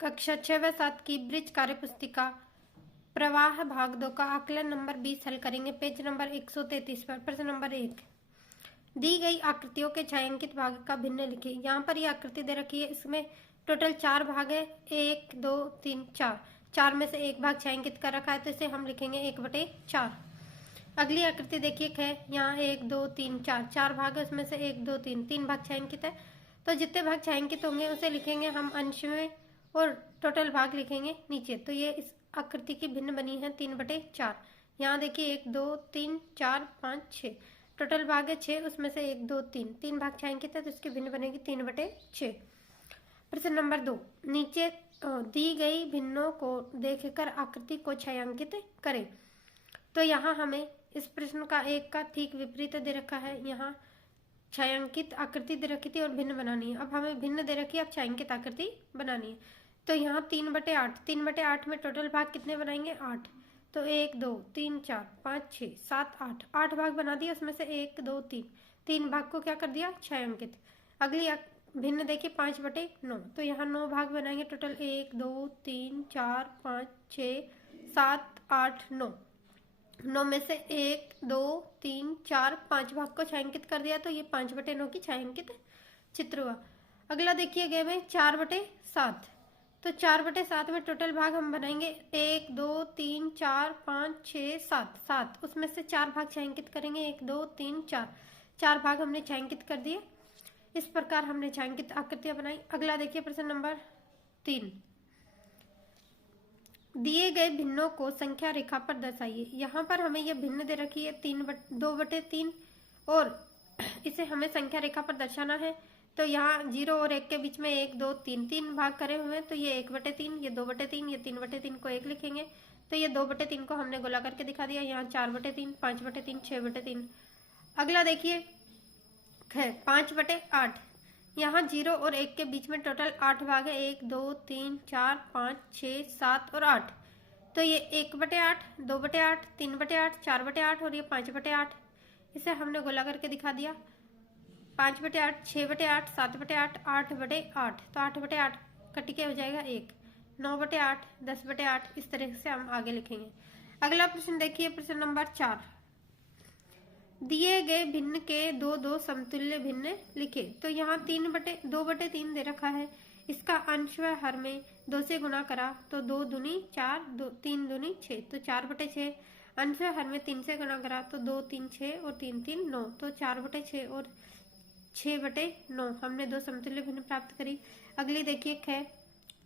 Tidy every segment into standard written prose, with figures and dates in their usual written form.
कक्षा 6 व 7 की ब्रिज कार्य पुस्तिका प्रवाह भाग 2 का आकलन नंबर 20 हल करेंगे। पेज नंबर 133 पर प्रश्न नंबर 1, दी गई आकृतियों के छायांकित भाग का भिन्न लिखिए। यहाँ पर ये आकृति दे रखी है, इसमें टोटल 4 भाग है, 1 2 3 4। 4 में से एक भाग छायांकित कर रखा है तो इसे हम लिखेंगे 1/4। अगली आकृति देखिए है, यहाँ 1 2 3 4 4 भाग है, उसमें से 1 2 3 3 भाग छायांकित है। तो जितने भाग छायांकित होंगे उसे लिखेंगे हम अंश में और टोटल भाग लिखेंगे नीचे। तो ये इस आकृति की भिन्न बनी है 3/4। यहाँ देखिए 1 2 3 4 5 6 टोटल भाग है 6, उसमें से 1 2 3 3 भाग छायांकित है तो इसकी भिन्न बनेगी 3/6। प्रश्न नंबर 2, नीचे दी गई भिन्नों को देखकर आकृति को छायांकित करें। तो यहाँ हमें इस प्रश्न का एक का ठीक विपरीत दे रखा है। यहाँ छायांकित आकृति दे रखी थी और भिन्न बनानी है। अब हमें भिन्न दे रखी है, अब छायांकित आकृति बनानी है। तो यहाँ 3/8, 3/8 में टोटल भाग कितने बनाएंगे? 8। तो 1 2 3 4 5 6 7 8 8 भाग बना दिया, उसमें से 1 2 3 3 भाग को क्या कर दिया? छायांकित। अगली भिन्न देखिए 5/9, तो यहाँ 9 भाग बनाएंगे टोटल 1 2 3 4 5 6 7 8 9। 9 में से 1 2 3 4 5 भाग को छायांकित कर दिया, तो ये 5/9 की छायांकित चित्र हुआ। अगला देखिए गए में 4/7, तो 4/7 में टोटल भाग हम बनाएंगे 1 2 3 4 5 6 7 7, उसमें से 4 भाग छायांकित करेंगे 1 2 3 4 4 भाग हमने छायांकित कर दिए। इस प्रकार हमने छायांकित आकृतियां बनाई। अगला देखिए प्रश्न नंबर 3, दिए गए भिन्नों को संख्या रेखा पर दर्शाइए। यहाँ पर हमें यह भिन्न दे रखी है 2/3 और इसे हमें संख्या रेखा पर दर्शाना है। तो यहाँ 0 और 1 के बीच में 1 2 3 3 भाग करे हुए हैं, तो ये 1/3, ये 2/3, ये 3/3 को 1 लिखेंगे। तो ये 2/3 को हमने गोला करके दिखा दिया। यहाँ 4/3, 5/3, 6/3। अगला देखिए है 5/8, यहाँ 0 और 1 के बीच में टोटल 8 भाग है, 1 2 3 4 5 6 7 और 8। तो ये 1/8, 2/8, 3/8, 4/8 और ये 5/8। इसे हमने गोला करके दिखा दिया। 5/8, 6/8, 7/8, 8/8। तो 8/8 कट के हो जाएगा 1, 9/8, 10/8। इस तरह से हम आगे लिखेंगे। अगला प्रश्न देखिए प्रश्न नंबर 4, दिए गए भिन्न के 2 2 समतुल्य भिन्न लिखे। तो यहाँ 2/3 दे रखा है, इसका अंश व हर में 2 से गुणा करा तो 2 दूनी 4, 3 दूनी 6, तो 4/6। अंश व हर में 3 से गुणा करा तो 2 3 6 और 3 3 9, तो 4/6 और 6/9 हमने 2 समतुल्य भिन्न प्राप्त करी। अगली देखिए है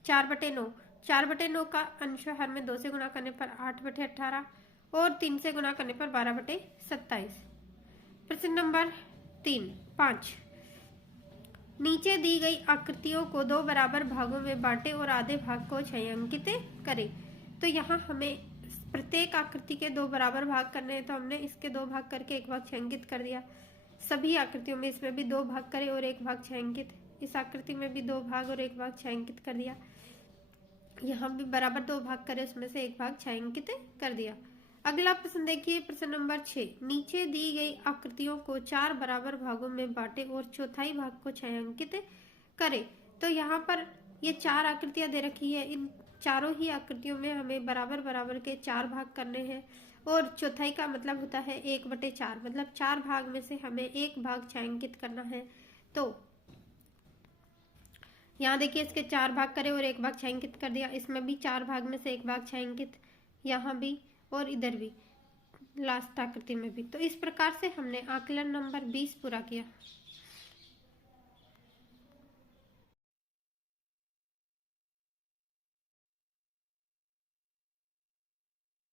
4/9, 4/9 का अंश व हर में 2 से गुणा करने पर 8/18 और 3 से गुणा करने पर 12/27। प्रश्न नंबर 5, नीचे दी गई आकृतियों को 2 बराबर भागों में बांटे और आधे भाग को छायांकित करें। तो यहाँ हमें प्रत्येक आकृति के 2 बराबर भाग करने हैं, तो हमने इसके 2 भाग करके 1 भाग छायांकित कर दिया। सभी आकृतियों में इसमें भी 2 भाग करे और 1 भाग छायांकित, इस आकृति में भी 2 भाग और 1 भाग छायांकित कर दिया। यहाँ भी बराबर 2 भाग करे, उसमें से 1 भाग छायांकित कर दिया। अगला प्रश्न देखिए प्रश्न नंबर 6, नीचे दी गई आकृतियों को 4 बराबर भागों में बांटे और चौथाई भाग को छायांकित करें। तो यहाँ पर ये 4 आकृतियां दे रखी है, इन चारों ही आकृतियों में हमें बराबर बराबर के 4 भाग करने हैं और चौथाई का मतलब होता है 1/4, मतलब 4 भाग में से हमें 1 भाग छायांकित करना है। तो यहाँ देखिए इसके 4 भाग करे और 1 भाग छायांकित कर दिया, इसमें भी 4 भाग में से 1 भाग छायांकित, यहाँ भी और इधर भी लास्ट आकृति में भी। तो इस प्रकार से हमने आकलन नंबर 20 पूरा किया।